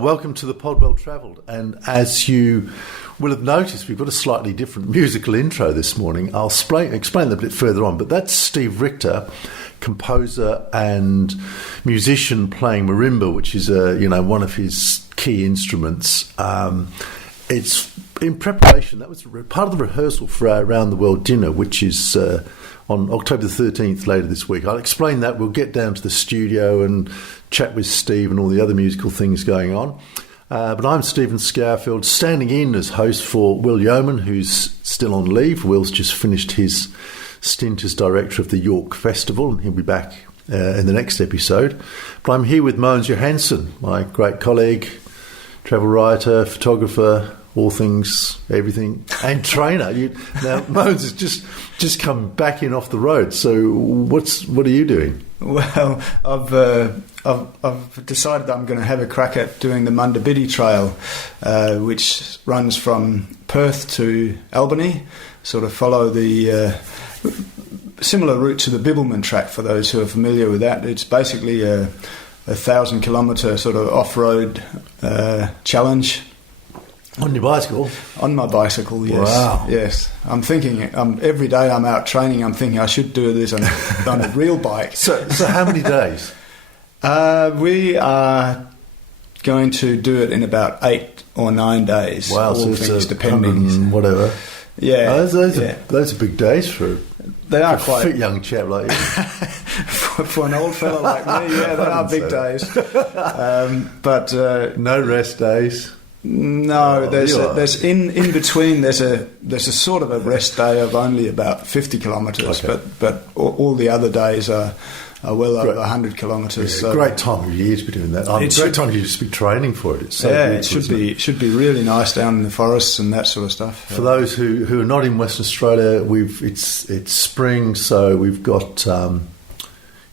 welcome to the Pod Well Travelled. And as you will have noticed, we've got a slightly different musical intro this morning. I'll explain that a bit further on, but that's Steve Richter, composer and musician playing marimba, which is one of his key instruments. It's in preparation. That was part of the rehearsal for our Around the World dinner, which is on October the 13th later this week. I'll explain that. We'll get down to the studio and chat with Steve and all the other musical things going on. But I'm Stephen Scourfield, standing in as host for Will Yeoman, who's still on leave. Will's just finished his stint as director of the York Festival, and he'll be back in the next episode. But I'm here with Mogens Johansen, my great colleague, travel writer, photographer, all things, everything, and trainer. Now, Mogens has just come back in off the road. So, what are you doing? Well, I've decided that I'm going to have a crack at doing the Munda Biddi trail, which runs from Perth to Albany. Sort of follow the similar route to the Bibbulmun track for those who are familiar with that. It's basically a 1,000-kilometre sort of off-road challenge. On your bicycle? On my bicycle, yes. Wow. Yes. I'm thinking, every day I'm out training, I'm thinking I should do this on a real bike. So how many days? We are going to do it in about 8 or 9 days. Wow, all so things it's depending. Whatever. Yeah. Those are big days for they are a quite fit young chap like you. for an old fella like me, yeah, they are big days. But no rest days. No, there's in between. There's a sort of a rest day of only about 50 kilometres, okay. but all the other days are well over 100 kilometres. Yeah, so great time of year to be doing that. Great time to just be training for it. It's so it should be really nice down in the forests and that sort of stuff. For those who are not in Western Australia, it's spring, so we've got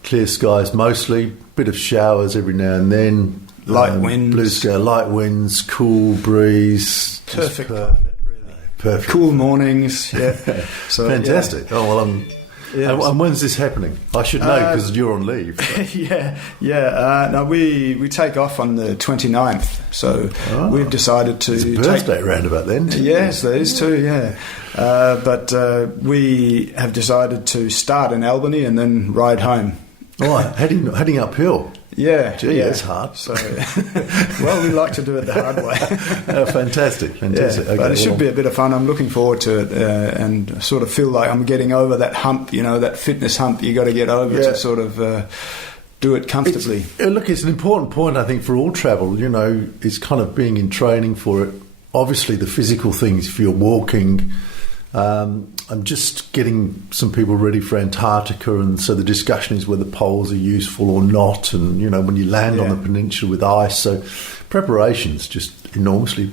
clear skies mostly, bit of showers every now and then. Light winds, blue sky, light winds, cool breeze. Perfect climate, really. Perfect. Cool mornings, yeah. So fantastic. Yeah. Oh well, and when's this happening? I should know because you're on leave. So. No, we take off on the 29th, so we've decided to. It's a birthday roundabout then. Yes, there is too. Yeah, but we have decided to start in Albany and then ride home. Oh, heading uphill. Yeah, gee, that's hard. So, well, we like to do it the hard way. Fantastic. Yeah, okay, but it should be a bit of fun. I'm looking forward to it, and sort of feel like I'm getting over that hump. That fitness hump you got to get over to sort of do it comfortably. It's an important point, I think, for all travel. Is kind of being in training for it. Obviously, the physical things. If you're walking. I'm just getting some people ready for Antarctica, and so the discussion is whether poles are useful or not, and when you land on the peninsula with ice, so preparation's just enormously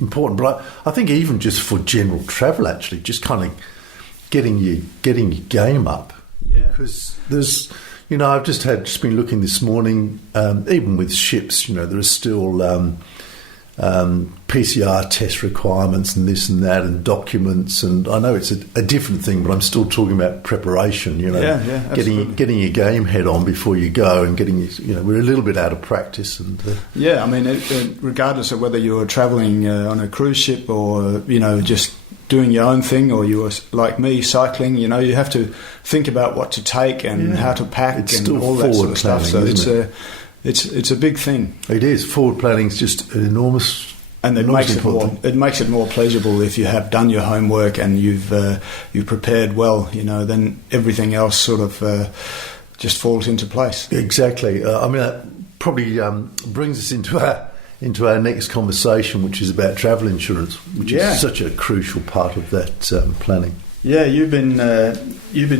important. But I think even just for general travel, actually, just kind of getting your game up, because there's I've just been looking this morning, even with ships, there are still PCR test requirements and this and that and documents, and I know it's a different thing, but I'm still talking about preparation, getting your game head on before you go, and we're a little bit out of practice. And I mean, regardless of whether you're travelling on a cruise ship or just doing your own thing, or you're like me cycling, you have to think about what to take and how to pack and all that sort of stuff. So it's a big thing. It is. Forward planning is just an enormous, and it makes it more pleasurable if you have done your homework and you've prepared well. Then everything else sort of just falls into place. Exactly. That probably brings us into our next conversation, which is about travel insurance, which is such a crucial part of that planning. Yeah, you've been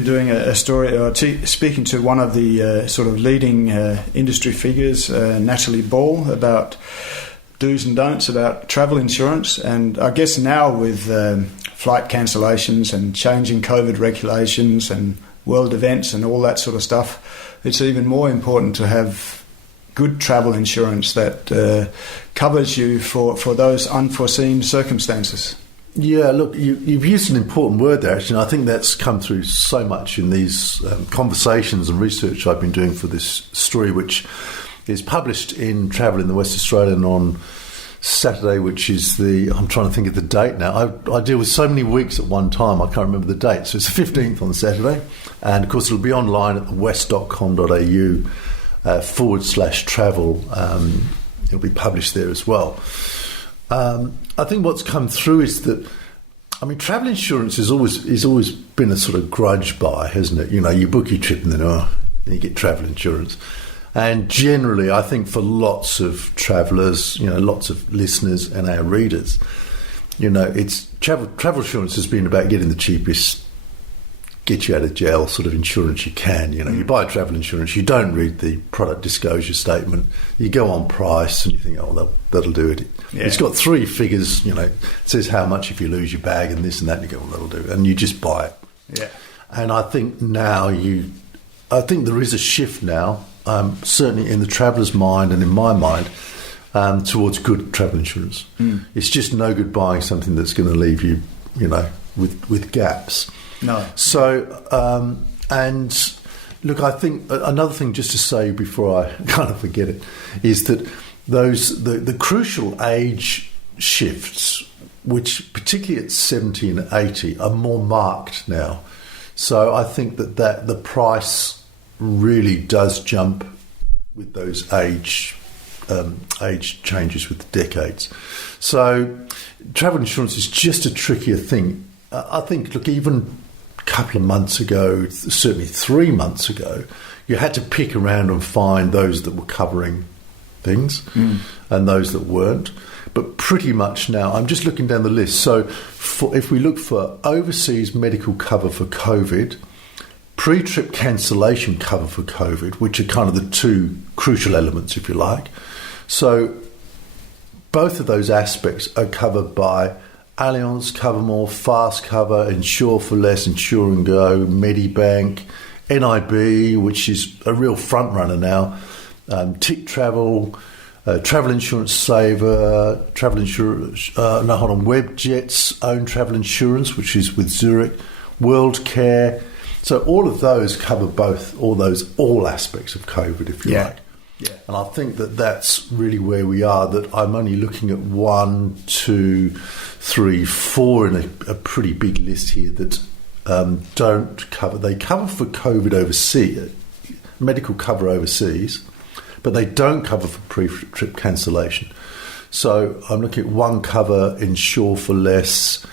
doing a story, or speaking to one of the sort of leading industry figures, Natalie Ball, about do's and don'ts about travel insurance. And I guess now with flight cancellations and changing COVID regulations and world events and all that sort of stuff, it's even more important to have good travel insurance that covers you for those unforeseen circumstances. Yeah, look, you've used an important word there, actually, and I think that's come through so much in these conversations and research I've been doing for this story, which is published in Travel in the West Australian on Saturday, which is I'm trying to think of the date now. I deal with so many weeks at one time, I can't remember the date. So it's the 15th on Saturday. And of course, it'll be online at thewest.com.au /travel. It'll be published there as well. I think what's come through is that, I mean, travel insurance has always been a sort of grudge buy, hasn't it? You know, you book your trip and then you get travel insurance. And generally, I think for lots of travellers, you know, lots of listeners and our readers, you know, it's travel insurance has been about getting the cheapest, get you out of jail sort of insurance you can. You know, you buy travel insurance, you don't read the product disclosure statement, you go on price and you think, oh, that'll do it. Yeah. It's got 3 figures, you know, it says how much if you lose your bag and this and that, and you go, well, that'll do it. And you just buy it. Yeah. And I think now I think there is a shift now, certainly in the traveller's mind and in my mind, towards good travel insurance. It's just no good buying something that's going to leave you, you know, with gaps. No. So, and look, I think another thing just to say before I kind of forget it is that the crucial age shifts, which particularly at 70 and 80 are more marked now. So I think that the price really does jump with those age changes with the decades. So travel insurance is just a trickier thing. I think, look, even a couple of months ago, certainly 3 months ago, you had to pick around and find those that were covering things and those that weren't. But pretty much now, I'm just looking down the list. So if we look for overseas medical cover for COVID, pre-trip cancellation cover for COVID, which are kind of the 2 crucial elements, if you like. So both of those aspects are covered by Allianz, Covermore, Fast Cover, Insure for Less, Insure and Go, Medibank, NIB, which is a real front runner now, Tick Travel, Travel Insurance Saver, Webjet's own travel insurance, which is with Zurich, World Care. So all of those cover all aspects of COVID, if you like. Yeah. And I think that's really where we are, that I'm only looking at 1, 2, 3, 4 in a pretty big list here that don't cover. They cover for COVID overseas, medical cover overseas, but they don't cover for pre-trip cancellation. So I'm looking at 1 cover, Insure for Less,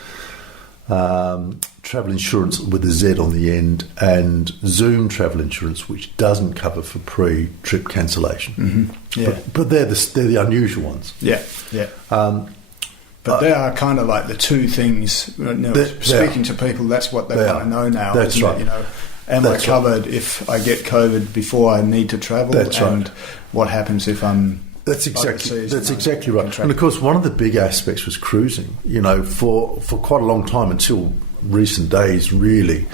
travel insurance with a Z on the end, and Zoom travel insurance, which doesn't cover for pre-trip cancellation. Yeah. But they're the unusual ones. Yeah, yeah. But they are kind of like the 2 things. You know, speaking to people, that's what they want to know now. That's right. You know, am I covered if I get COVID before I need to travel? That's right. And what happens if I'm That's exactly right. And of course, one of the big aspects was cruising. You know, for quite a long time, until recent days, really,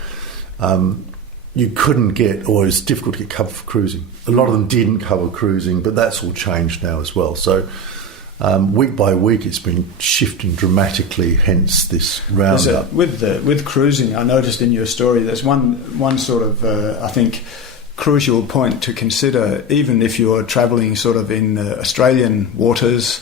you couldn't get, or it was difficult to get cover for cruising. A lot of them didn't cover cruising, but that's all changed now as well. So week by week, it's been shifting dramatically. Hence this roundup. With cruising, I noticed in your story there's one sort of I think crucial point to consider, even if you're travelling sort of in Australian waters.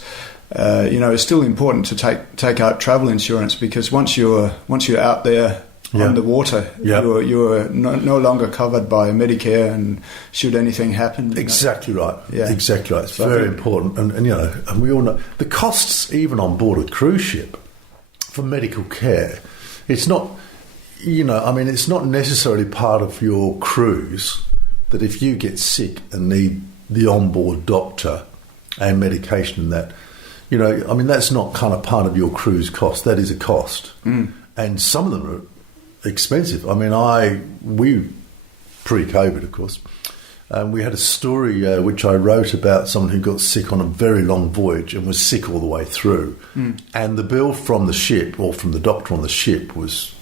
You know, it's still important to take out travel insurance, because once you're out there on the water, you're no longer covered by Medicare, and should anything happen, exactly right. Yeah, exactly right. It's very important, and you know, and we all know the costs even on board a cruise ship for medical care. It's not, you know, I mean, it's not necessarily part of your cruise that if you get sick and need the onboard doctor and medication and that, you know, I mean, that's not kind of part of your cruise cost. That is a cost. And some of them are expensive. I mean, we pre-COVID, of course, we had a story which I wrote about someone who got sick on a very long voyage and was sick all the way through. And the bill from the ship, or from the doctor on the ship, was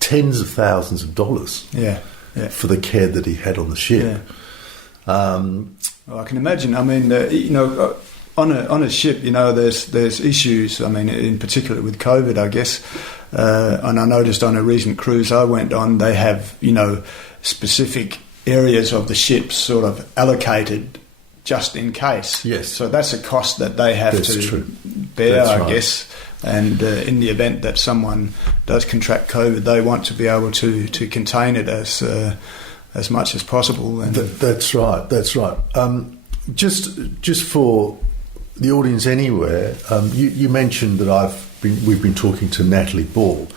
tens of thousands of dollars. Yeah. For the care that he had on the ship. Yeah. Well, I can imagine. I mean, you know, on a ship, you know, there's issues. I mean, in particular with COVID, I guess. And I noticed on a recent cruise I went on, they have, you know, specific areas of the ship sort of allocated just in case. Yes. So that's a cost that they have That's to true. bear, That's I right. guess. And in the event that someone does contract COVID, they want to be able to contain it as much as possible. And That's right. That's right. Just for the audience anywhere, you mentioned that we've been talking to Natalie Ball.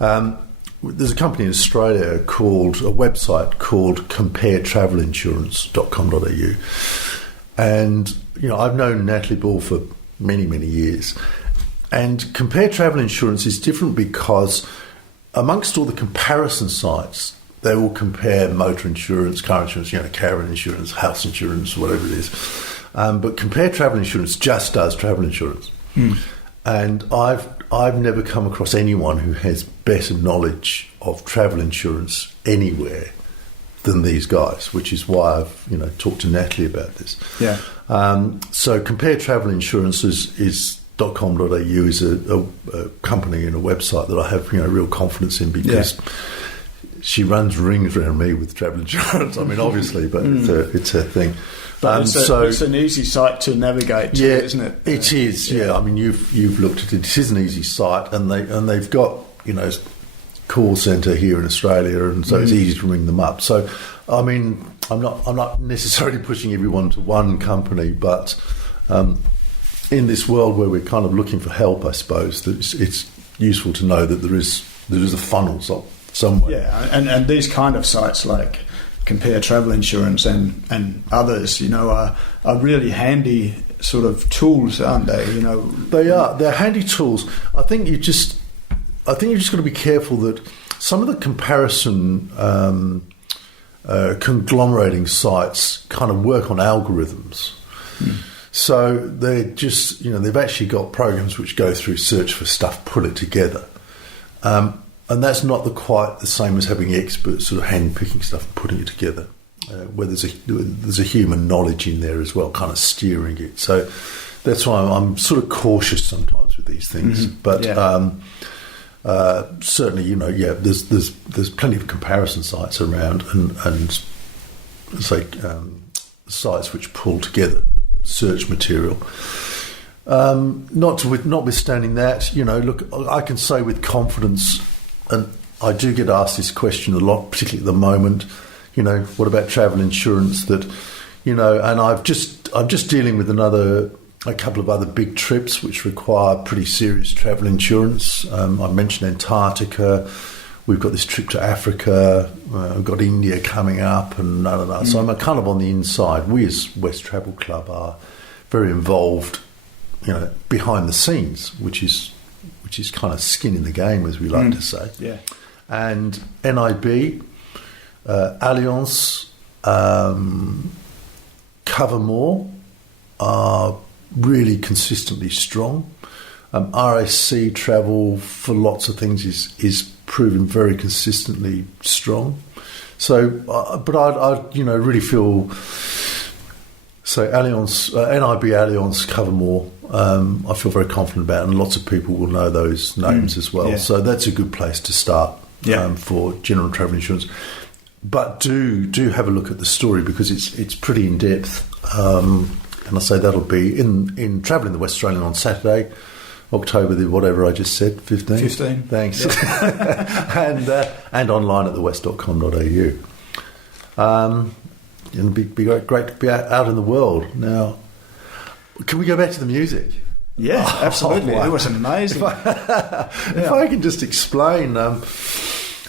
There's a company in Australia a website called comparetravelinsurance.com.au, and I've known Natalie Ball for many, many years. And Compare Travel Insurance is different because amongst all the comparison sites, they will compare motor insurance, car insurance, caravan insurance, house insurance, whatever it is. But Compare Travel Insurance just does travel insurance. And I've never come across anyone who has better knowledge of travel insurance anywhere than these guys, which is why I've talked to Natalie about this. yeah. So Compare Travel Insurance is .com.au is a company and a website that I have real confidence in because she runs rings around me with travel insurance. I mean, obviously, but it's her thing. But it's an easy site to navigate to, isn't it? It is. Yeah. I mean, you've looked at it. It is an easy site, and they've got call centre here in Australia, and so it's easy to ring them up. So, I mean, I'm not necessarily pushing everyone to one company, but in this world where we're kind of looking for help, I suppose that it's useful to know that there is a funnel somewhere. Yeah, and these kind of sites like Compare Travel Insurance and others, are really handy sort of tools, aren't they? They are. They're handy tools. I think you just got to be careful that some of the comparison conglomerating sites kind of work on algorithms. So they're just, they've actually got programs which go through, search for stuff, pull it together. And that's not quite the same as having experts sort of hand-picking stuff and putting it together, where there's a human knowledge in there as well, kind of steering it. So that's why I'm sort of cautious sometimes with these things. But certainly, there's plenty of comparison sites around and say sites which pull together search material. Notwithstanding that, look, I can say with confidence, and I do get asked this question a lot, particularly at the moment. What about travel insurance? That, and I'm just dealing with a couple of other big trips which require pretty serious travel insurance. I mentioned Antarctica. We've got this trip to Africa. We've got India coming up, and So I'm kind of on the inside. We as West Travel Club are very involved, behind the scenes, which is kind of skin in the game, as we like to say. Yeah. And NIB, Allianz, Covermore are really consistently strong. RAC Travel for lots of things is proven very consistently strong. So, but I really feel. So Allianz, NIB, Allianz, Covermore, I feel very confident about, and lots of people will know those names as well. Yeah. So that's a good place to start for general travel insurance. But do have a look at the story because it's pretty in depth. And I say that'll be in Travel in the West Australian on Saturday, October the whatever I just said, 15. 15. Thanks. And online at thewest.com.au. It'll be great to be out in the world. Now, can we go back to the music? Yeah, absolutely. Wow. It was amazing. If I can just explain.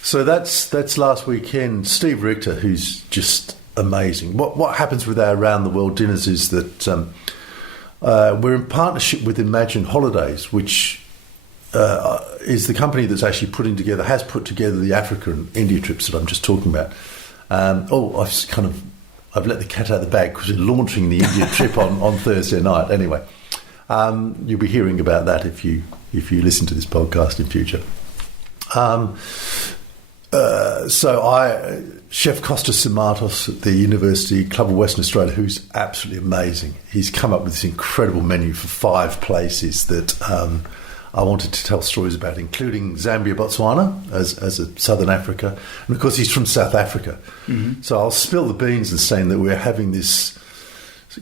So that's last weekend. Steve Richter, who's just amazing. What happens with our Around the World dinners is that we're in partnership with Imagine Holidays, which is the company that's actually has put together the Africa and India trips that I'm just talking about. I've let the cat out of the bag because we're launching the India trip on Thursday night. Anyway, you'll be hearing about that if you listen to this podcast in future. Chef Costas Simatos at the University Club of Western Australia, who's absolutely amazing. He's come up with this incredible menu for 5 places that I wanted to tell stories about, including Zambia, Botswana, as a Southern Africa. And, of course, he's from South Africa. Mm-hmm. So I'll spill the beans in saying that we're having this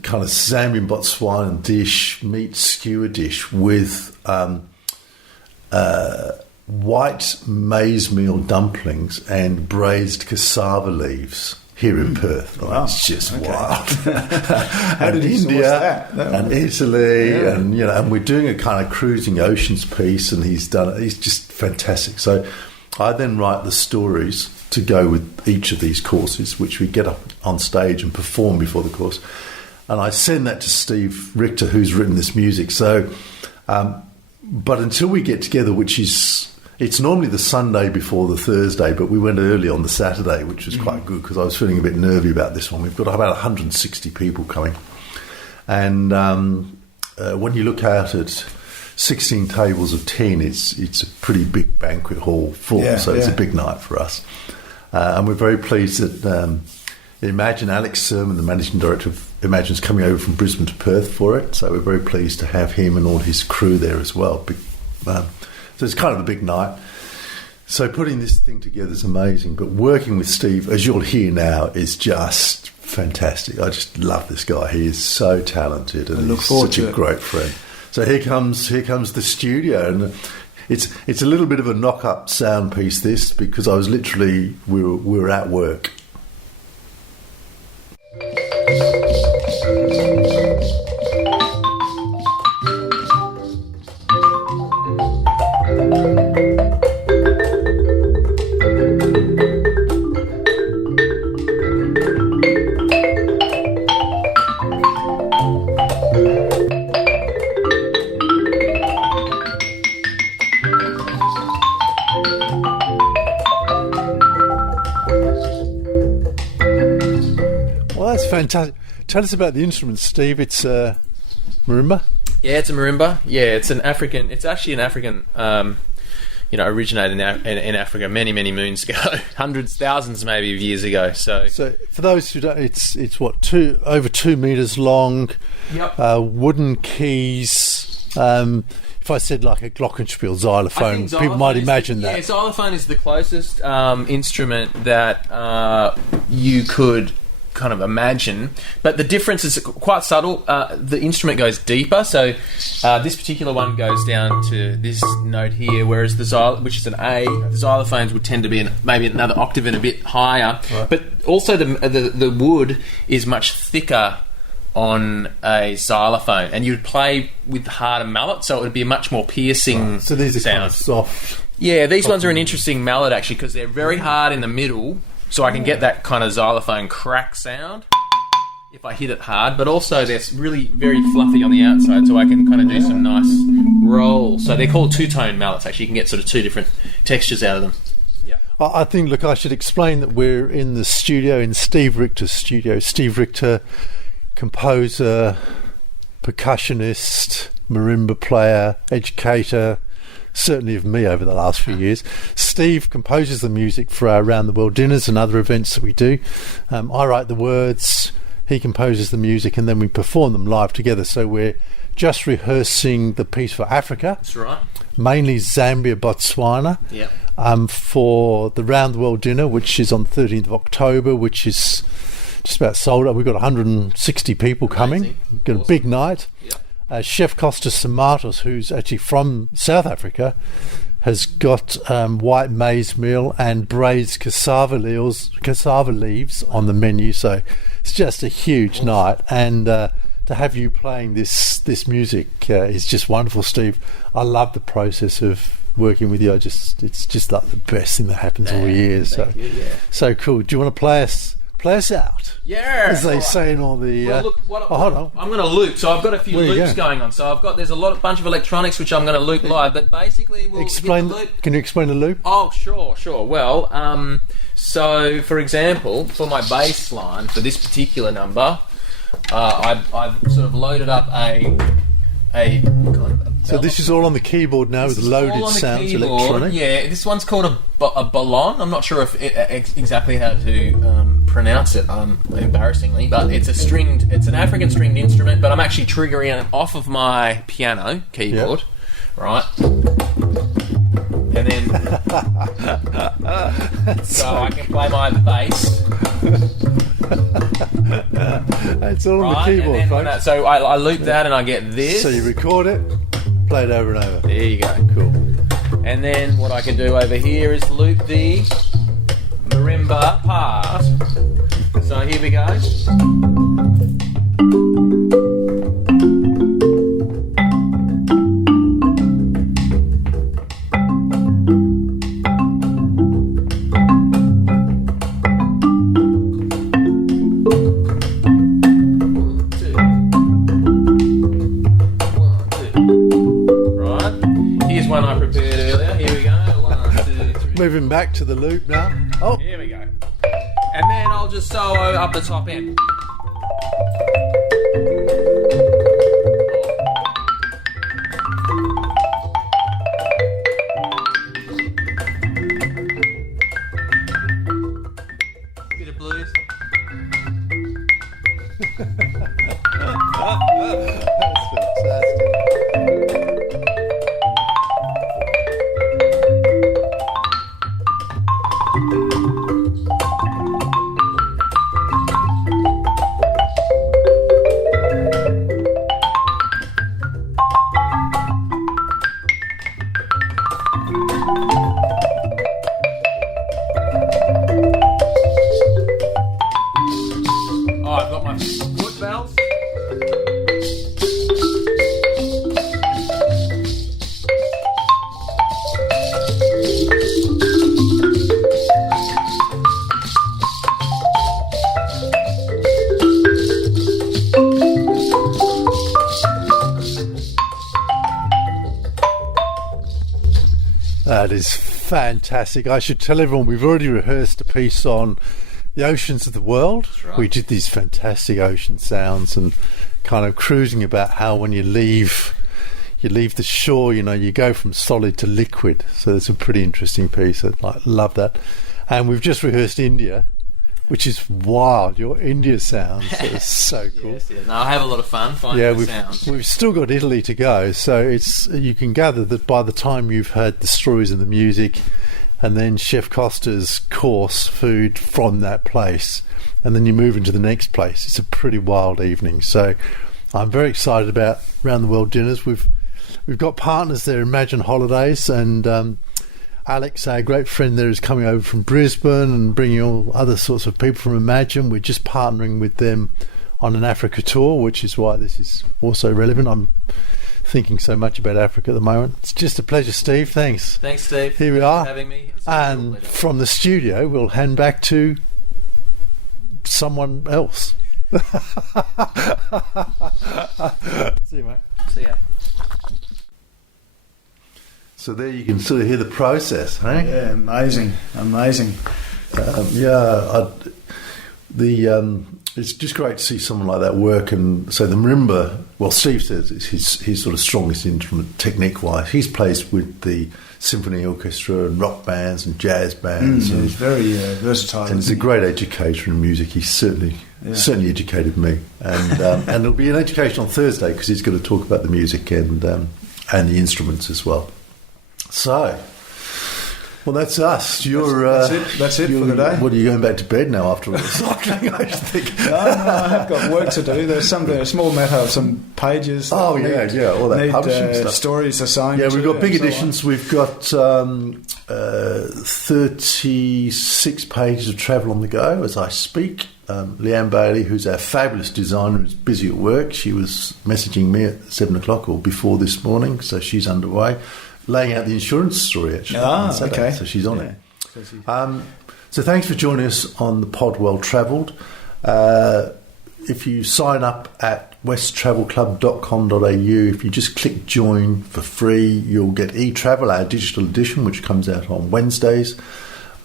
kind of Zambian Botswanan dish, meat skewer dish with white maize meal dumplings and braised cassava leaves here in Perth. Right? Wow. It's just Okay. wild. How did he source that? And Italy, and and we're doing a kind of cruising oceans piece, and he's done it. He's just fantastic. So I then write the stories to go with each of these courses, which we get up on stage and perform before the course. And I send that to Steve Richter, who's written this music. So, but until we get together, which is, it's normally the Sunday before the Thursday, but we went early on the Saturday, which was quite good because I was feeling a bit nervy about this one. We've got about 160 people coming. And when you look out at 16 tables of 10, it's a pretty big banquet hall full, so it's a big night for us. And we're very pleased that Imagine, Alex Sermon, the managing director of Imagine's coming over from Brisbane to Perth for it, so we're very pleased to have him and all his crew there as well. So it's kind of a big night. So putting this thing together is amazing, but working with Steve, as you'll hear now, is just fantastic. I just love this guy. He is so talented and he's such a great friend. So here comes the studio, and it's a little bit of a knock-up sound piece, this, because I was literally, we were at work. Fantastic. Tell us about the instrument, Steve. It's marimba. Yeah, it's a marimba. Yeah, it's an African. It's actually an African. Originated in Africa many moons ago, hundreds, thousands maybe of years ago. So for those who don't, it's over 2 meters long. Yep. Wooden keys. If I said like a glockenspiel xylophone, people might imagine that. Yeah, xylophone is the closest instrument that you could kind of imagine, but the difference is quite subtle. The instrument goes deeper, so this particular one goes down to this note here, whereas which is an A, the xylophones would tend to be maybe another octave and a bit higher. Right. But also the wood is much thicker on a xylophone, and you'd play with harder mallet, so it would be a much more piercing. Right. So these are sound. kind of soft. Yeah, these ones are an interesting mallet actually because they're very hard in the middle. So I can get that kind of xylophone crack sound if I hit it hard, but also they're really very fluffy on the outside, so I can kind of do some nice rolls. So they're called two-tone mallets, actually. You can get sort of two different textures out of them. Yeah. I think, look, I should explain that we're in the studio, in Steve Richter's studio. Steve Richter, composer, percussionist, marimba player, educator, certainly of me over the last few years. Steve composes the music for our Around the World dinners and other events that we do. I write the words, he composes the music, and then we perform them live together. So we're just rehearsing the piece for Africa. That's right. Mainly Zambia, Botswana. Yeah. For the Round the World dinner, which is on 13th of October, which is just about sold out. We've got 160 people coming. Amazing. We've got a big night. Yeah. Chef Costas Samatos, who's actually from South Africa, has got white maize meal and braised cassava leaves on the menu. So it's just a huge night, and to have you playing this music is just wonderful, Steve. I love the process of working with you. It's just like the best thing that happens all year. So cool. Do you want to play us out? Yeah, as they say in all the. Well, look, hold on. I'm going to loop. So I've got a few loops going on. So there's a bunch of electronics which I'm going to loop live. But basically, we'll explain. Hit the loop. Can you explain the loop? Oh, sure. Well, so for example, for my bass line for this particular number, I've sort of loaded up a So this is all on the keyboard now with loaded sounds, electronic. Yeah, this one's called a ballon. I'm not sure if exactly how to pronounce it, embarrassingly, but it's an African stringed instrument. But I'm actually triggering it off of my piano keyboard, right? and then so I can play my bass. It's all on the keyboard, and then folks. so I loop that and I get this. So you record it, play it over and over. There you go. Cool. And then what I can do over here is loop the marimba part. So here we go. Moving back to the loop now. Oh, here we go. And then I'll just solo up the top end. Bit of blues. that's fantastic. That is fantastic. I should tell everyone we've already rehearsed a piece on the oceans of the world. Right. We did these fantastic ocean sounds and kind of cruising about how when you leave the shore, you go from solid to liquid. So it's a pretty interesting piece. I love that. And we've just rehearsed India, which is wild. Your India sounds are so cool. Yes. No, I have a lot of fun finding the sounds. We've still got Italy to go, so you can gather that by the time you've heard the stories and the music, and then Chef Costa's course food from that place, and then you move into the next place. It's a pretty wild evening. So I'm very excited about Round the World Dinners. We've got partners there, Imagine Holidays, and Alex, our great friend there, is coming over from Brisbane and bringing all other sorts of people from Imagine. We're just partnering with them on an Africa tour, which is why this is also relevant. I'm thinking so much about Africa at the moment. It's just a pleasure, Steve. Thanks. Thanks, Steve. Here we are. Thanks for having me. And from the studio, we'll hand back to someone else. See you, mate. See ya. So there you can sort of hear the process, hey? Yeah, amazing. It's just great to see someone like that work. And so the marimba, well, Steve says it's his sort of strongest instrument technique-wise. He's plays with the symphony orchestra and rock bands and jazz bands. He's very versatile. And he's a great educator in music. He's certainly educated me. And and it'll be an education on Thursday because he's going to talk about the music and the instruments as well. So, well, that's us. That's it for the day. What, are you going back to bed now after all the cycling? I think. No, I have got work to do. There's a small matter of some pages. Oh, yeah, all that publishing stuff. Stories assigned. Yeah, we've got big editions. So we've got 36 pages of travel on the go as I speak. Leanne Bailey, who's our fabulous designer, is busy at work. She was messaging me at 7 o'clock or before this morning, so she's underway. Laying out the insurance story, actually. On Saturday, okay. So she's on it. So thanks for joining us on the pod Well Travelled. If you sign up at westtravelclub.com.au, if you just click join for free, you'll get eTravel, our digital edition, which comes out on Wednesdays.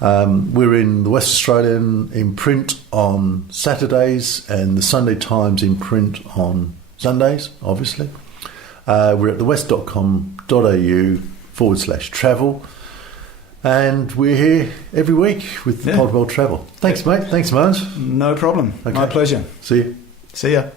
We're in the West Australian in print on Saturdays and the Sunday Times in print on Sundays, obviously. We're at thewest.com.au/travel, and we're here every week with the Pod Well Travel. Thanks, mate. Thanks, Mogens. no problem. Okay. My pleasure. See you. See ya.